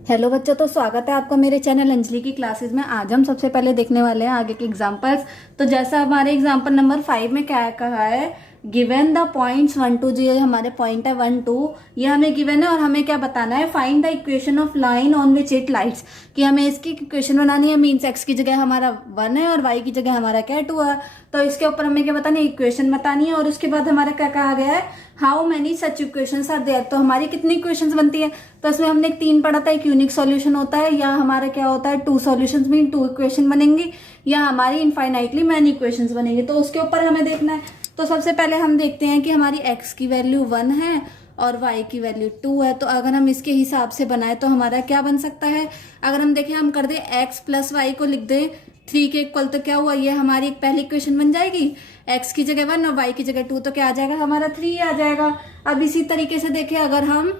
Hello बच्चों, तो स्वागत है आपका मेरे चैनल अंजलि की क्लासेस में। आज हम सबसे पहले देखने वाले हैं आगे के एग्जांपल्स। तो जैसा हमारे एग्जांपल नंबर 5 में क्या कहा है, गिवन द पॉइंट्स 1 2, जो ये हमारे पॉइंट है 1 2, ये हमें गिवन है और हमें क्या बताना है, find the equation of line on which it lights. कि हमें इसकी इक्वेशन बनानी है। मीन्स एक्स की जगह हमारा 1 है और वाई की जगह हमारा क्या है 2 है। तो इसके ऊपर हमें क्या बताना है, इक्वेशन बतानी है। और उसके बाद हमारा क्या कहा गया है, how many such equations are there. तो हमारी कितनी इक्वेशंस बनती है, तो इसमें हमने एक 3 पढ़ा था, एक यूनिक सॉल्यूशन होता है, या हमारा क्या होता है 2 सॉल्यूशंस मीन 2 इक्वेशन बनेंगी, या हमारी इनफाइनाइटली मैनी इक्वेशंस बनेंगी। तो उसके ऊपर हमें देखना है। तो सबसे पहले हम देखते हैं कि हमारी x की वैल्यू 1 है और y की वैल्यू 2 है। तो अगर हम इसके हिसाब से बनाए तो हमारा क्या बन सकता है, अगर हम देखें, हम कर दे x प्लस वाई को लिख दे 3 के इक्वल, तो क्या हुआ, ये हमारी एक पहली इक्वेशन बन जाएगी। x की जगह 1 और y की जगह 2, तो क्या आ जाएगा, हमारा 3 आ जाएगा। अब इसी तरीके से देखें, अगर हम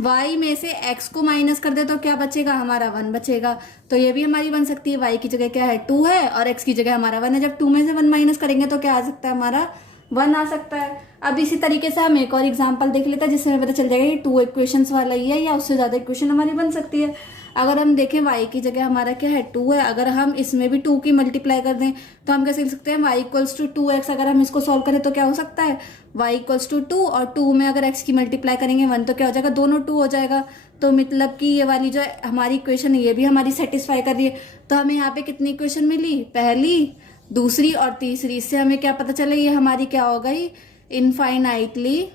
y में से x को माइनस कर दे तो क्या बचेगा, हमारा 1 बचेगा। तो ये भी हमारी बन सकती है। y की जगह क्या है 2 है और x की जगह हमारा 1 है। जब 2 में से 1 माइनस करेंगे तो क्या आ सकता है, हमारा 1 आ सकता है। अब इसी तरीके से हम एक और एग्जांपल देख लेते हैं, जिससे हमें पता चल जाएगा कि 2 इक्वेशंस वाला ही है या उससे ज्यादा इक्वेशन हमारी बन सकती है। अगर हम देखें y की जगह हमारा क्या है 2 है, अगर हम इसमें भी 2 की मल्टीप्लाई कर दें तो हम कैसे लिख सकते हैं, y इक्वल्स टू 2x। अगर हम इसको सॉल्व करें तो क्या हो सकता है, y इक्वल्स टू 2 और 2 में अगर x की मल्टीप्लाई करेंगे 1, तो क्या हो जाएगा, दोनों 2 हो जाएगा। तो मतलब कि ये वाली जो हमारी इक्वेशन है ये भी हमारी सेटिस्फाई कर रही है। तो हमें यहाँ पे कितनी इक्वेशन मिली, पहली, दूसरी और तीसरी। इससे हमें क्या पता चला, ये हमारी क्या हो गई, इनफाइनाइटली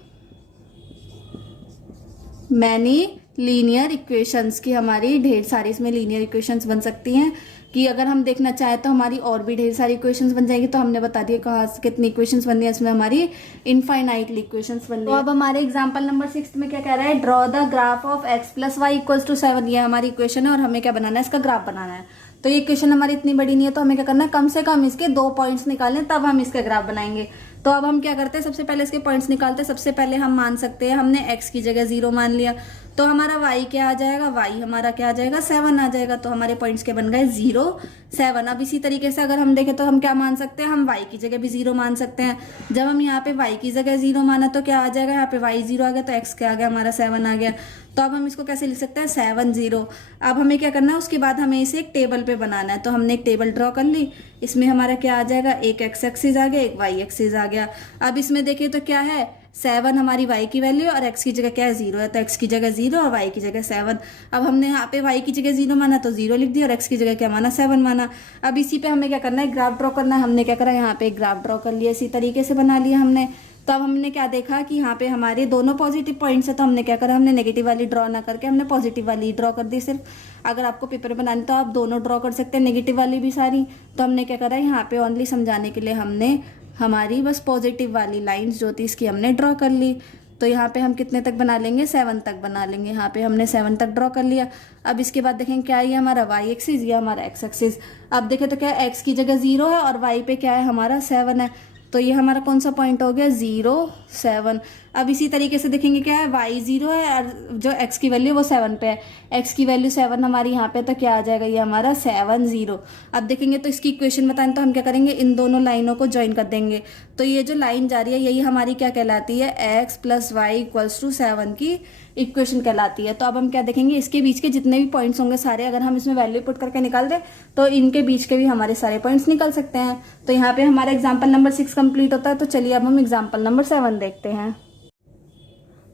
मैनी लीनियर इक्वेशंस की, हमारी ढेर सारी इसमें लीनियर इक्वेशंस बन सकती हैं। कि अगर हम देखना चाहें तो हमारी और भी ढेर सारी इक्वेशंस बन जाएगी। तो हमने बता दिया कहाँ से कितनी इक्वेशंस बन रही है, इसमें हमारी इनफाइनाइटली इक्वेशंस बन रही है। तो अब हमारे एग्जांपल नंबर 6 में क्या कह रहा है, draw the graph of x plus y equals to 7। ये हमारी इक्वेशन है और हमें क्या बनाना है, इसका ग्राफ बनाना है। तो ये इक्वेशन हमारी इतनी बड़ी नहीं है, तो हमें क्या करना है, कम से कम इसके 2 पॉइंट्स निकालें, तब हम इसका ग्राफ बनाएंगे। तो अब हम क्या करते हैं, सबसे पहले इसके पॉइंट्स निकालते हैं। सबसे पहले हम मान सकते हैं, हमने x की जगह 0 मान लिया, तो हमारा y क्या आ जाएगा, y हमारा क्या आ जाएगा, 7 आ जाएगा। तो हमारे पॉइंट्स के बन गए 0 7। अब इसी तरीके से अगर हम देखें तो हम क्या मान सकते हैं, हम y की जगह भी 0 मान सकते हैं। जब हम यहाँ पे y की जगह 0 माना तो क्या आ जाएगा, यहाँ पे y 0 आ गया, तो x क्या आ गया, हमारा 7 आ गया। तो अब हम इसको कैसे लिख सकते हैं, 7 0। अब हमें क्या करना है, उसके बाद हमें इसे एक टेबल पे बनाना है। तो हमने एक टेबल ड्रॉ कर ली। इसमें हमारा क्या आ जाएगा, एक x एक्सिस आ गया, एक y एक्सिस आ गया। अब इसमें देखिए तो क्या है, 7 हमारी y की वैल्यू और x की जगह क्या है 0 है, तो x की जगह 0 और y की जगह 7। अब हमने यहाँ पे y की जगह 0 माना तो 0 लिख दिया और x की जगह क्या माना, 7 माना। अब इसी पे हमें क्या करना है, ग्राफ ड्रॉ करना है। हमने क्या करा, यहाँ पे ग्राफ ड्रॉ कर लिया, इसी तरीके से बना लिया हमने। तो अब हमने क्या देखा कि यहाँ पे हमारे दोनों पॉजिटिव पॉइंट्स है, तो हमने क्या करा, हमने नेगेटिव वाली ड्रॉ ना करके हमने पॉजिटिव वाली ड्रॉ कर दी सिर्फ। अगर आपको पेपर बनानी तो आप दोनों ड्रॉ कर सकते हैं, नेगेटिव वाली भी सारी। तो हमने क्या करा, यहाँ पे ओनली समझाने के लिए हमने हमारी बस पॉजिटिव वाली लाइंस जो थी इसकी हमने ड्रॉ कर ली। तो यहाँ पे हम कितने तक बना लेंगे, 7 तक बना लेंगे। यहाँ पे हमने 7 तक ड्रॉ कर लिया। अब इसके बाद देखें क्या है, ये हमारा y एक्सिस, ये हमारा x एक्सिस। अब देखें तो क्या है, x की जगह 0 है और y पे क्या है, हमारा 7 है। तो ये हमारा कौन सा पॉइंट हो गया, 0 7। अब इसी तरीके से देखेंगे क्या है, y 0 है और जो x की वैल्यू वो 7 पे है, x की वैल्यू 7 हमारी यहाँ पे, तो क्या आ जाएगा, ये हमारा 7 0। अब देखेंगे तो इसकी इक्वेशन बताएं तो हम क्या करेंगे, इन दोनों लाइनों को ज्वाइन कर देंगे। तो ये जो लाइन जा रही है यही हमारी क्या कहलाती है, x plus y equals to 7 की इक्वेशन कहलाती है। तो अब हम क्या देखेंगे, इसके बीच के जितने भी पॉइंट्स होंगे सारे, अगर हम इसमें वैल्यू पुट करके निकाल दें तो इनके बीच के भी हमारे सारे पॉइंट्स निकल सकते हैं। तो यहाँ पे हमारा एग्जाम्पल नंबर 6 कंप्लीट होता है। तो चलिए अब हम एग्जाम्पल नंबर 7 देखते हैं।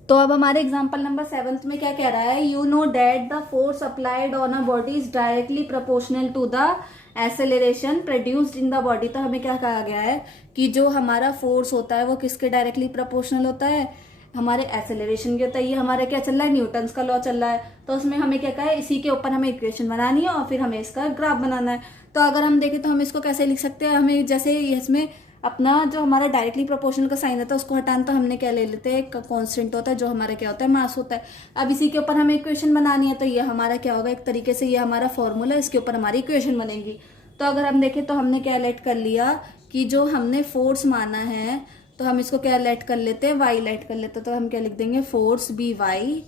तो अब हमारे एग्जाम्पल नंबर 7 में क्या कह रहा है, you know that the force applied on a body is directly proportional to the acceleration produced in the body. तो हमें क्या कहा गया है कि जो हमारा फोर्स होता है वो किसके डायरेक्टली प्रोपोर्शनल होता है, हमारे एक्सेलरेशन के होता है। ये हमारा क्या चल रहा है, न्यूटन्स का लॉ चल रहा है। तो उसमें हमें क्या कहा है, इसी के ऊपर हमें इक्वेशन बनानी है और फिर हमें इसका ग्राफ बनाना है। तो अगर हम देखें तो हम इसको कैसे लिख सकते हैं, हमें जैसे इसमें अपना जो हमारा डायरेक्टली प्रोपोर्शनल का साइन होता है उसको हटाना, तो हमने क्या ले लेते हैं, एक कांस्टेंट होता है जो हमारा क्या होता है, मास होता है। अब इसी के ऊपर हमें इक्वेशन बनानी है। तो ये हमारा क्या होगा, एक तरीके से ये हमारा फॉर्मूला, इसके ऊपर हमारी इक्वेशन बनेगी। तो अगर हम देखें तो हमने क्या लेट कर लिया कि जो हमने फोर्स माना है तो हम इसको क्या लेट कर लेते हैं, वाई लेट कर लेते हैं। तो हम क्या लिख देंगे, फोर्स बी वाई।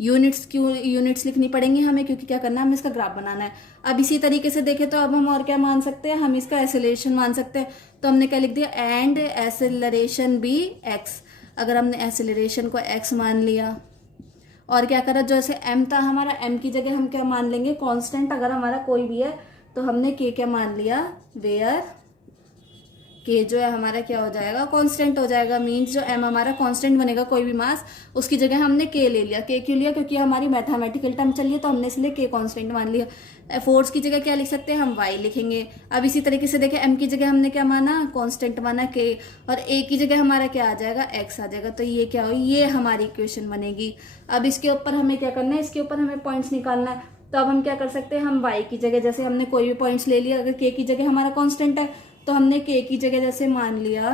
यूनिट्स क्यों यूनिट्स लिखनी पड़ेंगी हमें, क्योंकि क्या करना है, हमें इसका ग्राफ बनाना है। अब इसी तरीके से देखें तो अब हम और क्या मान सकते हैं, हम इसका एक्सेलरेशन मान सकते हैं। तो हमने क्या लिख दिया, एंड एक्सेलरेशन बी एक्स। अगर हमने एक्सेलरेशन को एक्स मान लिया और क्या करा, जैसे m था हमारा, m की जगह हम क्या मान लेंगे, कांस्टेंट अगर हमारा कोई भी है तो हमने k क्या मान लिया, वेयर k जो है हमारा क्या हो जाएगा, कांस्टेंट हो जाएगा। मींस जो m हमारा कांस्टेंट बनेगा कोई भी मास, उसकी जगह हमने k ले लिया। k क्यों लिया, क्योंकि हमारी मैथमेटिकल टर्म चल रही है तो हमने इसलिए k कांस्टेंट मान लिया। फोर्स की जगह क्या लिख सकते हैं हम, y लिखेंगे। अब इसी तरीके से देखें, m की जगह हमने क्या माना, कांस्टेंट माना k, और a की जगह हमारा क्या आ जाएगा, x आ जाएगा। तो ये क्या हो, ये हमारी इक्वेशन बनेगी। अब इसके ऊपर हमें क्या करना है, इसके ऊपर हमें पॉइंट्स निकालना है। तो अब हम क्या कर सकते हैं, हम y की जगह, जैसे हमने कोई भी पॉइंट्स ले लिया, अगर k की जगह हमारा कांस्टेंट है तो हमने k की जगह जैसे मान लिया,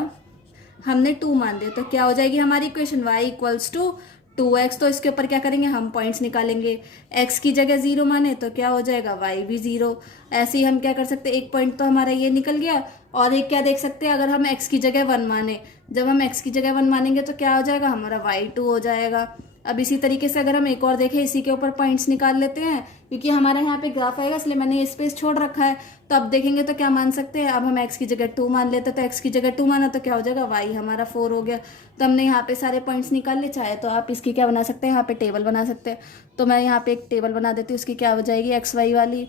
हमने 2 मान दिया, तो क्या हो जाएगी हमारी equation, y equals to 2x। तो इसके ऊपर क्या करेंगे, हम पॉइंट्स निकालेंगे। x की जगह 0 माने तो क्या हो जाएगा, y भी 0। ऐसे ही हम क्या कर सकते हैं, एक पॉइंट तो हमारा ये निकल गया, और एक क्या देख सकते हैं, अगर हम x की जगह 1 माने, जब हम x की जगह 1 मानेंगे तो क्या हो जाएगा, हमारा y2 हो जाएगा। अब इसी तरीके से अगर हम एक और देखें, इसी के ऊपर पॉइंट्स निकाल लेते हैं, क्योंकि हमारे यहाँ पे ग्राफ आएगा इसलिए मैंने ये स्पेस छोड़ रखा है। तो अब देखेंगे तो क्या मान सकते हैं, अब हम x की जगह 2 मान लेते हैं, तो x की जगह 2 माना तो क्या हो जाएगा, y हमारा 4 हो गया। तो हमने यहाँ पे सारे पॉइंट्स निकाल लिए। चाहे तो आप इसकी क्या बना सकते हैं, यहाँ पे टेबल बना सकते हैं। तो मैं यहाँ पे एक टेबल बना देती हूँ, उसकी क्या हो जाएगी, एक्स वाई वाली।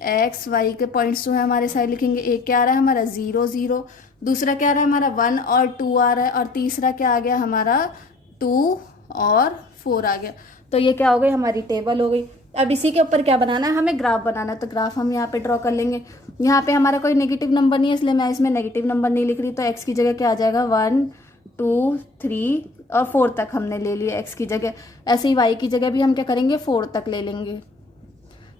एक्स वाई के पॉइंट्स जो है हमारे साइड लिखेंगे, एक क्या आ रहा है हमारा 0 0, दूसरा क्या आ रहा है हमारा 1 और 2 आ रहा है, और तीसरा क्या आ गया हमारा 2 और 4 आ गया। तो ये क्या हो गई, हमारी टेबल हो गई। अब इसी के ऊपर क्या बनाना है, हमें ग्राफ बनाना है। तो ग्राफ हम यहाँ पे ड्रॉ कर लेंगे। यहाँ पे हमारा कोई नेगेटिव नंबर नहीं है इसलिए मैं इसमें नेगेटिव नंबर नहीं लिख रही। तो x की जगह क्या आ जाएगा, 1 2 3 और 4 तक हमने ले लिया x की जगह। ऐसे ही y की जगह भी हम क्या करेंगे, 4 तक ले लेंगे।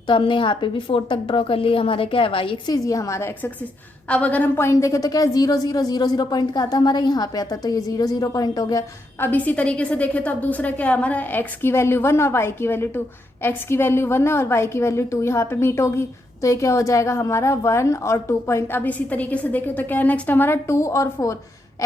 तो हमने यहाँ पे भी 4 तक ड्रॉ कर लिया। हमारा क्या है, वाई एक्सिस, ये हमारा एक्स एक्सिस। अब अगर हम पॉइंट देखें तो क्या है, 0 0 0 0 पॉइंट का आता है हमारा, यहाँ पे आता है, तो ये 0 0 पॉइंट हो गया। अब इसी तरीके से देखें तो अब दूसरा क्या है हमारा, x की वैल्यू 1 और y की वैल्यू 2। x की वैल्यू 1 है और y की वैल्यू 2 यहाँ पे मीट होगी, तो ये क्या हो जाएगा हमारा 1 और 2 पॉइंट। अब इसी तरीके से देखें तो क्या है नेक्स्ट हमारा 2 और 4,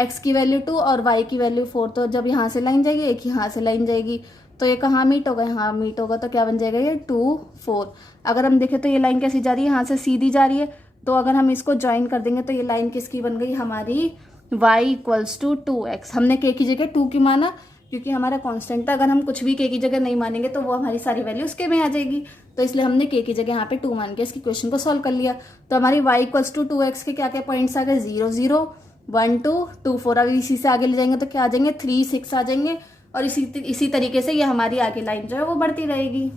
x की वैल्यू 2 और y की वैल्यू 4। तो जब यहाँ से लाइन जाएगी, एक यहाँ से लाइन जाएगी, तो ये कहाँ मीट होगा, यहाँ मीट होगा। तो क्या बन जाएगा, ये 2 4। अगर हम देखें तो ये लाइन कैसी जा रही है, यहाँ से सीधी जा रही है। तो अगर हम इसको ज्वाइन कर देंगे तो ये लाइन किसकी बन गई हमारी, y इक्वल्स टू 2x। हमने k की जगह 2 की माना क्योंकि हमारा कांस्टेंट था। अगर हम कुछ भी k की जगह नहीं मानेंगे तो वो हमारी सारी वैल्यू उसके में आ जाएगी, तो इसलिए हमने k की जगह यहाँ पे 2 मान के इसकी क्वेश्चन को सॉल्व कर लिया। तो हमारी y इक्वल्स टू 2x के क्या क्या पॉइंट्स आ गए, 0 0 1 2 2 4। अगर इसी से आगे ले जाएंगे तो क्या आ जाएंगे, 3 6 आ जाएंगे, और इसी तरीके से ये हमारी आगे लाइन जो है वो बढ़ती रहेगी।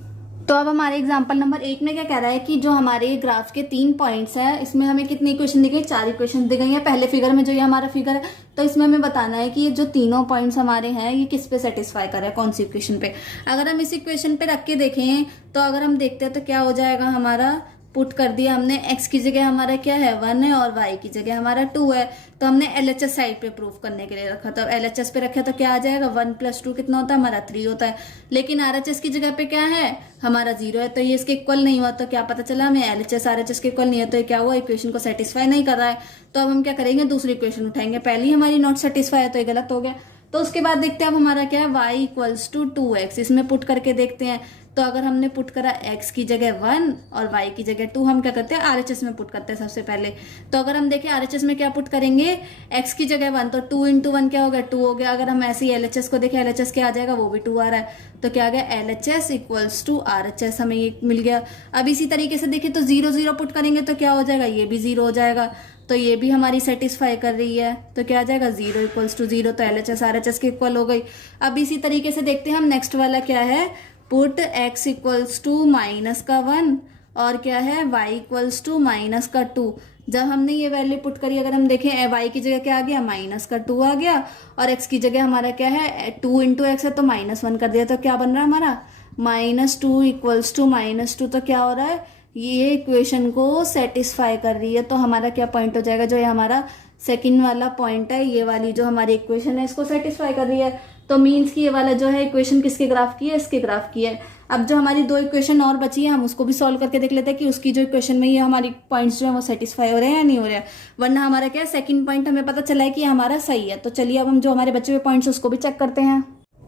तो अब हमारे एग्जाम्पल नंबर 8 में क्या कह रहा है कि जो हमारे ग्राफ के 3 पॉइंट्स हैं, इसमें हमें कितनी इक्वेशन दी गई, 4 इक्वेशन दी गई हैं। पहले फिगर में जो ये हमारा फिगर है, तो इसमें हमें बताना है कि ये जो तीनों पॉइंट्स हमारे हैं ये किस पे सेटिस्फाई कर रहा है, कौन सी इक्वेशन पे। अगर हम इस इक्वेशन पे रख के देखें तो अगर हम देखते हैं तो क्या हो जाएगा, हमारा पुट कर दिया हमने, x की जगह हमारा क्या है 1 है और y की जगह हमारा 2 है। तो हमने LHS साइड पे प्रूफ करने के लिए रखा, तो LHS पे रखे तो क्या आ जाएगा, 1 + 2 कितना होता है हमारा 3 होता है। लेकिन RHS की जगह पे क्या है हमारा 0 है, तो ये इसके इक्वल नहीं हुआ। तो क्या पता चला हमें, LHS RHS के इक्वल नहीं है, तो ये क्या हुआ, इक्वेशन को सेटिस्फाई नहीं कर रहा है। तो अब हम क्या करेंगे, दूसरी इक्वेशन उठाएंगे। पहली हमारी नॉट सेटिस्फाई है तो ये गलत हो गया। तो उसके बाद देखते हैं अब हमारा क्या है, y इक्वल्स टू 2x। इसमें पुट करके देखते हैं। तो अगर हमने पुट करा x की जगह 1 और y की जगह 2, हम क्या करते हैं RHS में पुट करते हैं सबसे पहले। तो अगर हम देखें RHS में क्या पुट करेंगे, x की जगह 1 तो 2 × 1 क्या हो गया, 2 हो गया। अगर हम ऐसे ही LHS को देखें, LHS क्या आ जाएगा, वो भी 2 आ रहा है। तो क्या आ गया, LHS इक्वल्स टू RHS, हमें ये मिल गया। अब इसी तरीके से देखें तो 0 0 पुट करेंगे तो क्या हो जाएगा, ये भी 0 हो जाएगा। तो ये भी हमारी सेटिस्फाई कर रही है। तो क्या आ जाएगा, 0 इक्वल्स टू 0, तो LHS RHS के इक्वल हो गई। अब इसी तरीके से देखते हैं हम, नेक्स्ट वाला क्या है, पुट x इक्वल्स टू -1 और क्या है y इक्वल्स टू -2। जब हमने ये वैल्यू पुट करी, अगर हम देखें y की जगह क्या आ गया, -2 आ गया, और x की जगह हमारा क्या है 2 × x है तो -1 कर दिया। तो क्या बन रहा है हमारा, -2 इक्वल्स टू -2। तो क्या हो रहा है, ये इक्वेशन को सेटिस्फाई कर रही है। तो हमारा क्या पॉइंट हो जाएगा, जो ये हमारा सेकंड वाला पॉइंट है, ये वाली जो हमारी इक्वेशन है इसको सेटिस्फाई कर रही है। तो मीन्स कि ये वाला जो है इक्वेशन किसके ग्राफ की है, इसके ग्राफ की है। अब जो हमारी 2 इक्वेशन और बची है, हम उसको भी सॉल्व करके देख लेते हैं कि उसकी जो इक्वेशन में ये हमारी पॉइंट्स जो है वो सेटिस्फाई हो रहे हैं या नहीं हो रहे हैं। वरना हमारा क्या है, सेकंड पॉइंट हमें पता चला है कि हमारा सही है। तो चलिए अब हम जो हमारे बचे हुए पॉइंट्स उसको भी चेक करते हैं।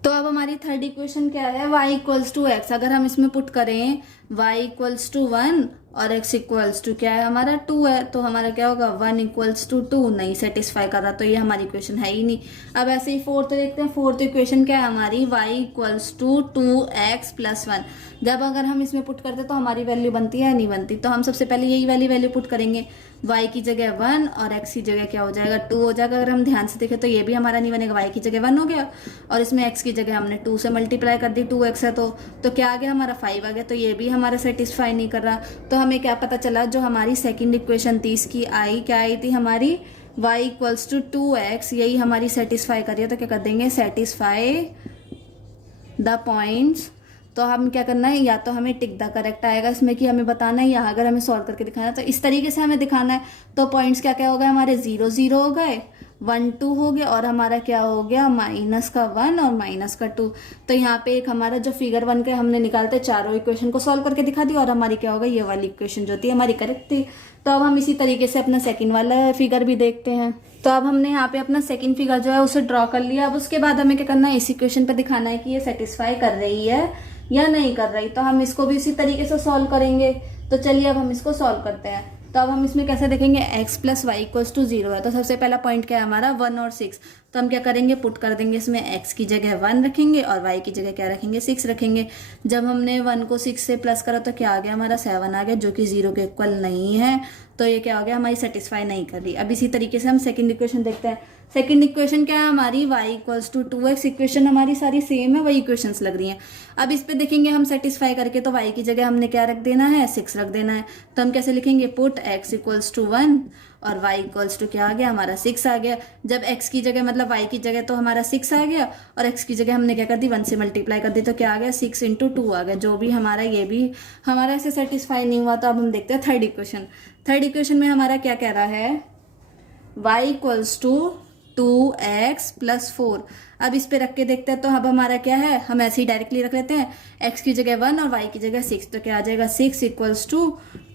तो अब हमारी थर्ड इक्वेशन क्या है, y इक्वल्स टू x। अगर हम इसमें पुट करें y इक्वल्स टू 1 और x इक्वल्स टू क्या है हमारा 2 है, तो हमारा क्या होगा 1 इक्वल्स टू 2, नहीं सेटिस्फाई कर रहा, तो ये हमारी इक्वेशन है ही नहीं। अब ऐसे ही फोर्थ देखते हैं। फोर्थ इक्वेशन क्या है हमारी, y equals to 2x plus 1। जब अगर हम इसमें पुट करते तो हमारी वैल्यू बनती है या नहीं बनती, तो हम सबसे पहले यही वाली वैल्यू पुट करेंगे। y की जगह 1 और x की जगह क्या हो जाएगा 2 हो जाएगा। अगर हम ध्यान से देखें तो ये भी हमारा नहीं बनेगा, y की जगह 1 हो गया और इसमें x की जगह हमने 2 से मल्टीप्लाई कर दी, 2x है तो क्या आ गया हमारा 5 आ गया, तो ये भी हमारा सेटिस्फाई नहीं कर रहा। तो हमें क्या पता चला, जो हमारी सेकंड इक्वेशन थी इसकी क्या आई थी हमारी y इक्वल्स टू 2x, यही हमारी सेटिस्फाई कर रही है। तो क्या कर देंगे, सेटिस्फाई द पॉइंट्स। तो हम क्या करना है, या तो हमें टिक द करेक्ट आएगा इसमें कि हमें बताना है, या अगर हमें सॉल्व करके दिखाना है तो इस तरीके से हमें दिखाना है। तो पॉइंट्स क्या क्या हो गए हमारे, 0 0 हो गए, 1 2 हो गया, और हमारा क्या हो गया माइनस का 1 और माइनस का 2। तो यहाँ पे एक हमारा जो फिगर 1 के हमने निकालते चारों इक्वेशन को सॉल्व करके दिखा दी, और हमारी क्या होगा ये वाली इक्वेशन जो थी हमारी करेक्ट थी। तो अब हम इसी तरीके से अपना सेकंड वाला फिगर भी देखते हैं। तो अब हमने यहाँ पे अपना सेकंड फिगर जो है उसे ड्रॉ कर लिया। अब उसके बाद हमें क्या करना है, इस इक्वेशन पे दिखाना है कि ये सेटिस्फाई कर रही है या नहीं कर रही। तो हम इसको भी इसी तरीके से सॉल्व करेंगे। तो चलिए अब हम इसको सॉल्व करते हैं। तो अब हम इसमें कैसे देखेंगे, x plus y equals to 0 है, तो सबसे पहला पॉइंट क्या है हमारा 1 और 6। तो हम क्या करेंगे, पुट कर देंगे इसमें, x की जगह 1 रखेंगे और y की जगह क्या रखेंगे 6 रखेंगे। जब हमने 1 को 6 से प्लस करा तो क्या आ गया हमारा 7 आ गया, जो कि 0 के इक्वल नहीं है। तो ये क्या हो गया, हमारी सेटिस्फाई नहीं कर रही। अब इसी तरीके से हम सेकंड इक्वेशन देखते हैं। सेकंड इक्वेशन क्या है हमारी, y equals to 2x। Equation हमारी सारी सेम है, वही इक्वेशंस लग रही हैं। अब इस पे देखेंगे हम सेटिस्फाई करके, तो y की जगह हमने क्या रख देना है, 6 रख देना है। तो हम कैसे लिखेंगे, पुट x इक्वल्स टू 1 और y इक्वल्स टू क्या आ गया हमारा 6 आ गया। जब x की जगह मतलब y की जगह तो हमारा 6 आ गया, और x की जगह हमने क्या कर दी 1 से मल्टीप्लाई कर दी, तो क्या आ गया 6 इंटू 2 आ गया। जो भी हमारा, ये भी हमारा ऐसे सेटिस्फाई नहीं हुआ। तो अब हम देखते हैं थर्ड इक्वेशन। थर्ड इक्वेशन में हमारा क्या कह रहा है, y equals to 2x plus 4। अब इस पे रख के देखते हैं। तो अब हमारा क्या है, हम ऐसे ही डायरेक्टली रख लेते हैं, x की जगह 1 और y की जगह 6। तो क्या आ जाएगा 6 इक्वल्स टू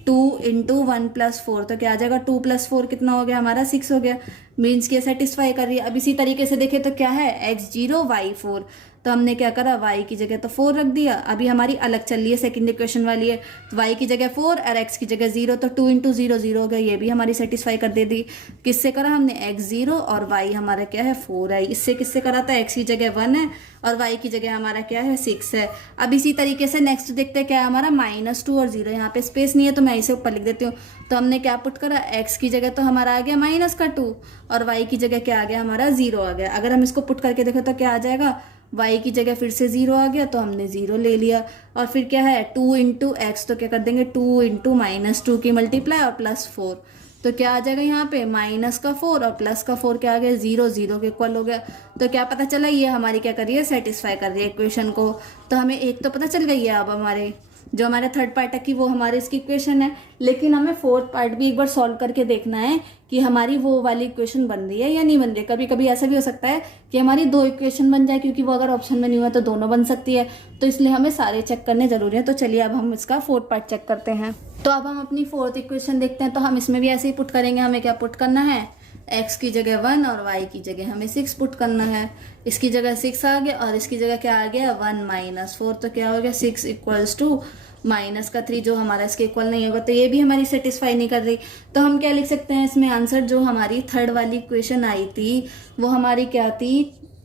2 इंटू 1 प्लस 4। तो क्या आ जाएगा 2 प्लस 4 कितना हो गया हमारा 6 हो गया। मीन्स के सेटिस्फाई कर रही है। अब इसी तरीके से देखें तो क्या है, x 0 y 4। तो हमने क्या करा, y की जगह तो 4 रख दिया। अभी हमारी अलग चल रही है, सेकंड इक्वेशन वाली है। तो y की जगह 4 और x की जगह 0, तो 2 इंटू 0 0 हो गया। ये भी हमारी सेटिस्फाई कर दे दी। किससे करा हमने, x 0 और y हमारा क्या है 4 है। इससे किससे करा था, x की जगह 1 है और y की जगह हमारा क्या है 6 है। अब इसी तरीके से नेक्स्ट देखते हैं क्या है हमारा, -2 और 0। यहाँ पे स्पेस नहीं है तो मैं इसे ऊपर लिख देती हूँ। तो हमने क्या पुट करा, x की जगह तो हमारा आ गया -2 और y की जगह क्या आ गया हमारा 0 आ गया। अगर हम इसको पुट करके देखें तो क्या आ जाएगा, y की जगह फिर से 0 आ गया, तो हमने 0 ले लिया। और फिर क्या है 2 इंटू एक्स, तो क्या कर देंगे 2 इंटू -2 की मल्टीप्लाई और प्लस 4। तो क्या आ जाएगा यहाँ पे -4 और प्लस का 4 क्या आ गया 0 0 के इक्वल हो गया। तो क्या पता चला, ये हमारी क्या कर रही है, सेटिस्फाई कर रही है इक्वेशन को। तो हमें एक तो पता चल गई है। अब हमारे जो हमारे थर्ड पार्ट है कि वो हमारे इसकी इक्वेशन है, लेकिन हमें फोर्थ पार्ट भी एक बार सॉल्व करके देखना है कि हमारी वो वाली इक्वेशन बन रही है या नहीं बन रही है। कभी कभी ऐसा भी हो सकता है कि हमारी 2 इक्वेशन बन जाए, क्योंकि वो अगर ऑप्शन में नहीं हुआ तो दोनों बन सकती है। तो इसलिए हमें सारे चेक करने जरूरी है। तो चलिए अब हम इसका फोर्थ पार्ट चेक करते हैं। तो अब हम अपनी फोर्थ इक्वेशन देखते हैं। तो हम इसमें भी ऐसे ही पुट करेंगे। हमें क्या पुट करना है, x की जगह 1 और y की जगह हमें 6 पुट करना है। इसकी जगह 6 आ गया और इसकी जगह क्या आ गया 1 -4। तो क्या हो गया 6 इक्वल्स टू -3, जो हमारा इसके इक्वल नहीं होगा। तो ये भी हमारी सेटिस्फाई नहीं कर रही। तो हम क्या लिख सकते हैं इसमें आंसर, जो हमारी थर्ड वाली इक्वेशन आई थी वो हमारी क्या थी,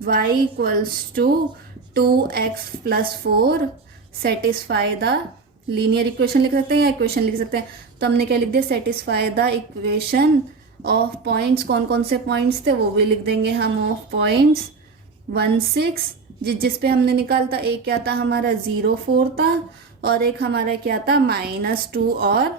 y equals to 2x plus 4 satisfy the linear equation लिख सकते हैं या इक्वेशन लिख सकते हैं। तो हमने क्या लिख दिया, satisfy the equation of points. कौन कौन से पॉइंट्स थे वो भी लिख देंगे हम। ऑफ पॉइंट्स 1 6 जिस पे हमने निकालता, एक क्या था हमारा 0 4 था और एक हमारा क्या था -2 और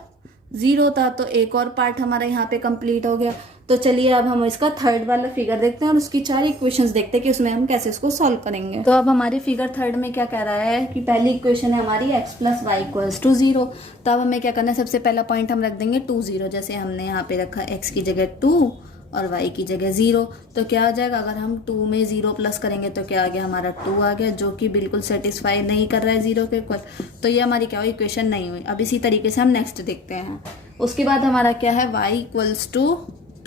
0 था। तो एक और पार्ट हमारा यहाँ पे कंप्लीट हो गया। तो चलिए अब हम इसका थर्ड वाला फिगर देखते हैं और उसकी 4 इक्वेशंस देखते हैं कि उसमें हम कैसे इसको सॉल्व करेंगे। तो अब हमारी फिगर थर्ड में क्या कह रहा है कि पहली इक्वेशन है हमारी x plus y equals to 0। तो अब हमें क्या करना है, सबसे पहला पॉइंट हम रख देंगे 2 0, जैसे हमने यहाँ पे रखा x की जगह 2 और y की जगह 0। तो क्या आ जाएगा, अगर हम 2 में 0 प्लस करेंगे तो क्या आ गया हमारा 2 आ गया, जो कि बिल्कुल सेटिस्फाई नहीं कर रहा है 0 के इक्वल। तो ये हमारी क्या हुई, इक्वेशन नहीं हुई। अब इसी तरीके से हम नेक्स्ट देखते हैं। उसके बाद हमारा क्या है, y इक्वल्स टू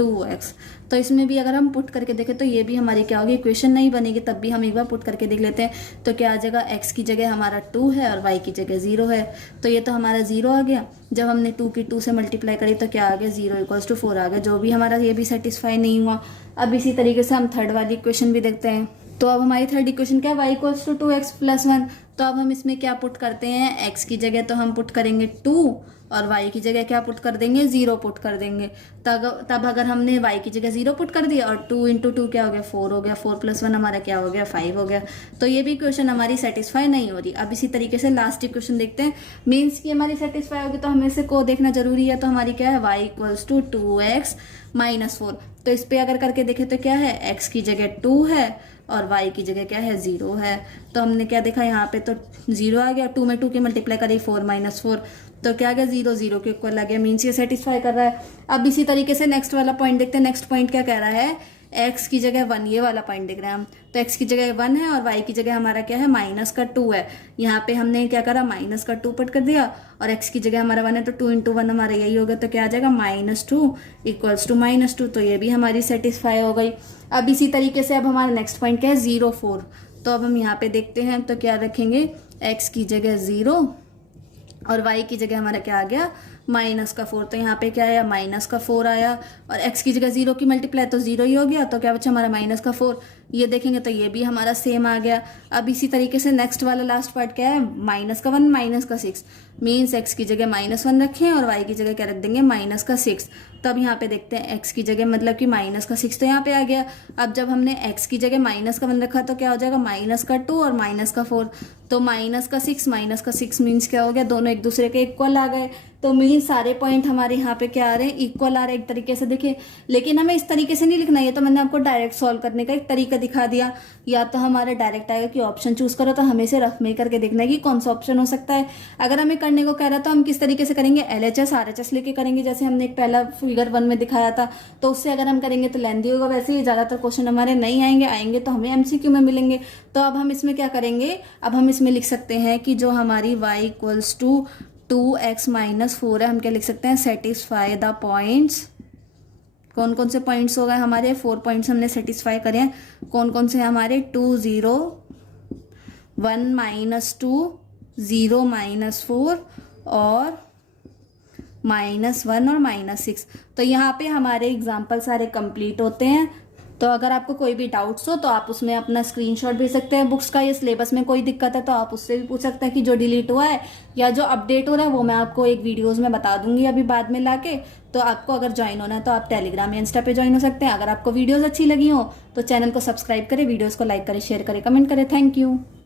2x। तो इसमें भी अगर हम पुट करके देखें तो ये भी हमारी क्या होगी, इक्वेशन नहीं बनेगी, तब भी हम एक बार पुट करके देख लेते हैं। तो क्या आ जाएगा, x की जगह हमारा 2 है और y की जगह 0 है, तो ये तो हमारा 0 आ गया। जब हमने 2 की 2 से मल्टीप्लाई करी तो क्या आ गया, 0 = 4 आ गया, जो भी हमारा ये भी सेटिस्फाई नहीं हुआ। अब इसी तरीके से हम थर्ड वाली इक्वेशन भी देखते हैं। तो अब हमारी थर्ड इक्वेशन क्या है, y = 2x + 1। तो अब हम इसमें क्या पुट करते हैं, x की जगह तो हम पुट करेंगे 2 और y की जगह क्या पुट कर देंगे, 0 पुट कर देंगे। तब अगर हमने y की जगह 0 पुट कर दिया और 2 × 2 क्या हो गया, 4 हो गया, 4 + 1 हमारा क्या हो गया, 5 हो गया। तो ये भी इक्वेशन हमारी सेटिस्फाई नहीं हो रही। अब इसी तरीके से लास्ट इक्वेशन देखते हैं, मीन्स की हमारी सेटिस्फाई होगी तो हमें से को देखना जरूरी है। तो हमारी क्या है, y = 2x - 4। तो इस पे अगर करके देखें तो क्या है, x की जगह 2 है और y की जगह क्या है, 0 है। तो हमने क्या देखा, यहाँ पे तो 0 आ गया, 2 में 2 की मल्टीप्लाई करी, 4 - 4, तो क्या आ गया, 0 0 के इक्वल आ गया, मीन्स ये सेटिस्फाई कर रहा है। अब इसी तरीके से नेक्स्ट वाला पॉइंट देखते हैं। नेक्स्ट पॉइंट क्या कह रहा है, x की जगह 1, ये वाला पॉइंट देख रहे हैं हम। तो x की जगह 1 है और y की जगह हमारा क्या है, -2 है। यहाँ पे हमने क्या करा, -2 पुट कर दिया और x की जगह हमारा 1 है, तो 2 × 1 हमारा यही होगा। तो क्या आ जाएगा, -2 = -2, तो ये भी हमारी सेटिस्फाई हो गई। अब इसी तरीके से अब हमारा नेक्स्ट पॉइंट क्या है, 0 4। तो अब हम यहाँ पे देखते हैं, तो क्या रखेंगे, x की जगह 0 और y की जगह हमारा क्या आ गया, -4। तो यहाँ पे क्या आया, -4 आया और x की जगह 0 की मल्टीप्लाई तो 0 ही हो गया, तो क्या बचा हमारा -4। ये देखेंगे तो ये भी हमारा सेम आ गया। अब इसी तरीके से नेक्स्ट वाला लास्ट पार्ट क्या है, -1 -6, मीन्स x की जगह -1 रखें और y की जगह क्या रख देंगे, -6। तब यहाँ पे देखते हैं x की जगह मतलब कि -6 तो यहाँ पे आ गया। अब जब हमने x की जगह -1 रखा तो क्या हो जाएगा, -2 और -4। तो -6 मीन्स क्या हो गया, दोनों एक दूसरे के इक्वल आ गए। तो मीन्स सारे पॉइंट हमारे यहाँ पे क्या आ रहे हैं, इक्वल आ रहे हैं एक तरीके से। देखिए, लेकिन हमें इस तरीके से नहीं लिखना, ये तो मैंने आपको डायरेक्ट सॉल्व करने का एक तरीका दिखा दिया। या तो हमारा डायरेक्ट आएगा कि ऑप्शन चूज करो, तो हमें से रफ में करके देखना है कि कौन सा ऑप्शन हो सकता है। अगर हमें करने को कह रहा तो हम किस तरीके से करेंगे, LHS RHS लेके करेंगे, जैसे हमने एक पहला फिगर 1 में दिखाया था। तो उससे अगर हम करेंगे तो लेंदी होगा, वैसे ही ज्यादातर क्वेश्चन हमारे नहीं आएंगे तो हमें MCQ में मिलेंगे। तो अब हम इसमें क्या करेंगे, अब हम इसमें लिख सकते हैं कि जो हमारी y = 2x - 4 है, हम क्या लिख सकते हैं, सेटिस्फाई द पॉइंट्स। कौन कौन से पॉइंट्स हो गए हमारे, 4 पॉइंट्स हमने सेटिस्फाई करे हैं। कौन कौन से हैं हमारे, 2 0 1 -2 0 -4 और -1 और -6। तो यहाँ पे हमारे एग्जाम्पल सारे कंप्लीट होते हैं। तो अगर आपको कोई भी डाउट्स हो तो आप उसमें अपना स्क्रीनशॉट भेज सकते हैं बुक्स का। ये सिलेबस में कोई दिक्कत है तो आप उससे भी पूछ सकते हैं कि जो डिलीट हुआ है या जो अपडेट हो रहा है वो मैं आपको एक वीडियोस में बता दूंगी अभी बाद में लाके। तो आपको अगर ज्वाइन होना है तो आप टेलीग्राम या इंस्टा पे ज्वाइन हो सकते हैं। अगर आपको वीडियोस अच्छी लगी हो तो चैनल को सब्सक्राइब करें, वीडियोस को लाइक करें, शेयर करें, कमेंट करें। Thank you.